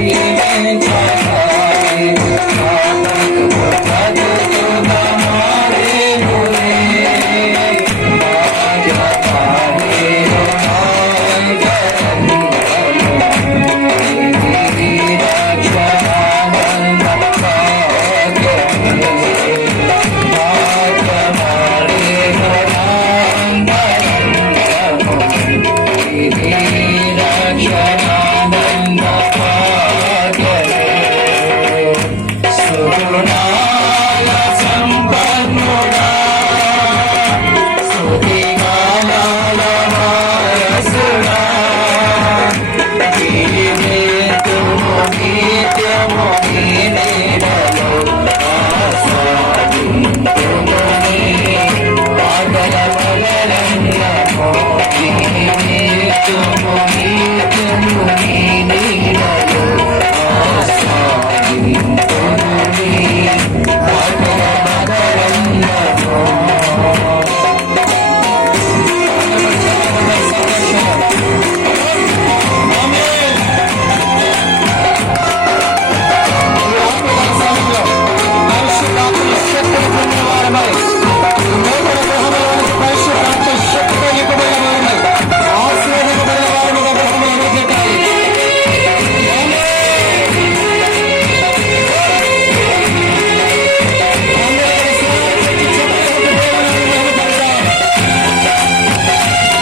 Yeah. need your more.